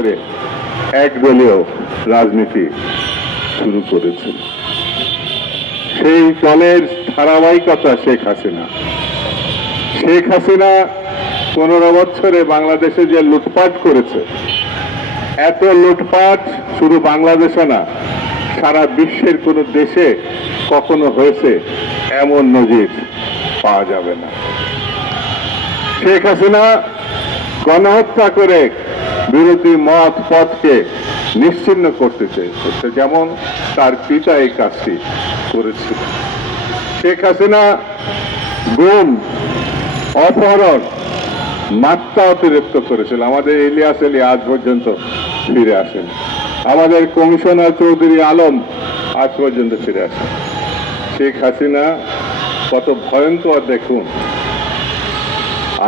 করে একদলীয় রাজনীতি শুরু করেছেন। সেই দলের ধারাবাহিকতা শেখ হাসিনা। শেখ হাসিনা পনেরো বছরে বাংলাদেশে যে লুটপাট করেছে, এত লুটপাট শুধু বাংলাদেশে না, সারা বিশ্বের কোনো দেশে কখনো হয়েছে এমন নজির পাওয়া যাবে না। শেখ হাসিনা গণহত্যা করে বিরোধী মত, পথকে নিশ্চিন্ন করতে চেয়েছে। যেমন তার পিতা এই কাজটি করেছিল। শেখ হাসিনা গুম, অপহরণ, মাত্রা অতিরিক্ত করেছিল। আমাদের ইলিয়াস আলী আজ পর্যন্ত ফিরে আসেন। আমাদের কমিশনার চৌধুরী আলম আজ পর্যন্ত ফিরে আসেন। শেখ হাসিনা কত ভয়ঙ্কর দেখুন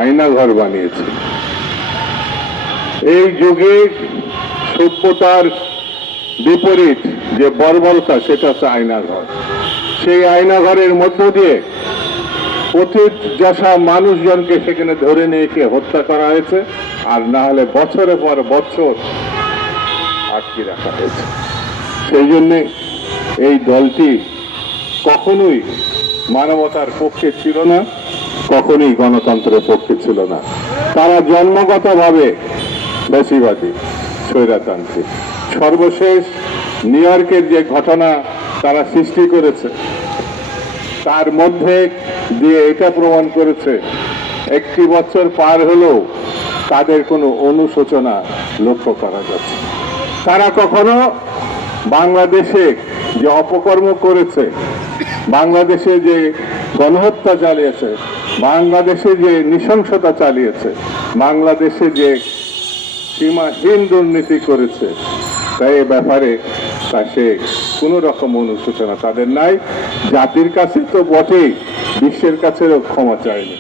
আয়না ঘর বানিয়েছে। এই যুগে সভ্যতার বিপরীত যে বর্বরতা, সেটা হচ্ছে আয়নাঘর। সেই আয়নাঘরের মধ্য দিয়ে পথিত যশা মানুষজনকে সেখানে ধরে নিয়ে এসে হত্যা করা হয়েছে, আর না হলে বছরের পর বছর আটকে রাখা হয়েছে। সেই জন্যে এই দলটি কখনোই মানবতার পক্ষে ছিল না, কখনোই গণতন্ত্রের পক্ষে ছিল না। তারা জন্মগতভাবে বেশিবাদী, স্বৈরাতান্ত্রিক। সর্বশেষ নিউ ইয়র্কের যে ঘটনা তারা সৃষ্টি করেছে, তার মধ্যে দিয়ে এটা প্রমাণ করেছে, একটি বছর পার হলেও তাদের কোনো অনুশোচনা লক্ষ্য করা যাচ্ছে তারা কখনো বাংলাদেশে যে অপকর্ম করেছে, বাংলাদেশে যে গণহত্যা চালিয়েছে, বাংলাদেশে যে নৃশংসতা চালিয়েছে, বাংলাদেশে যে সীমাহীন দুর্নীতি করেছে। তাই এ ব্যাপারে তা সে কোনো রকম অনুশোচনা তাদের নাই। জাতির কাছে তো বটেই, বিশ্বের কাছেও ক্ষমা চায়নি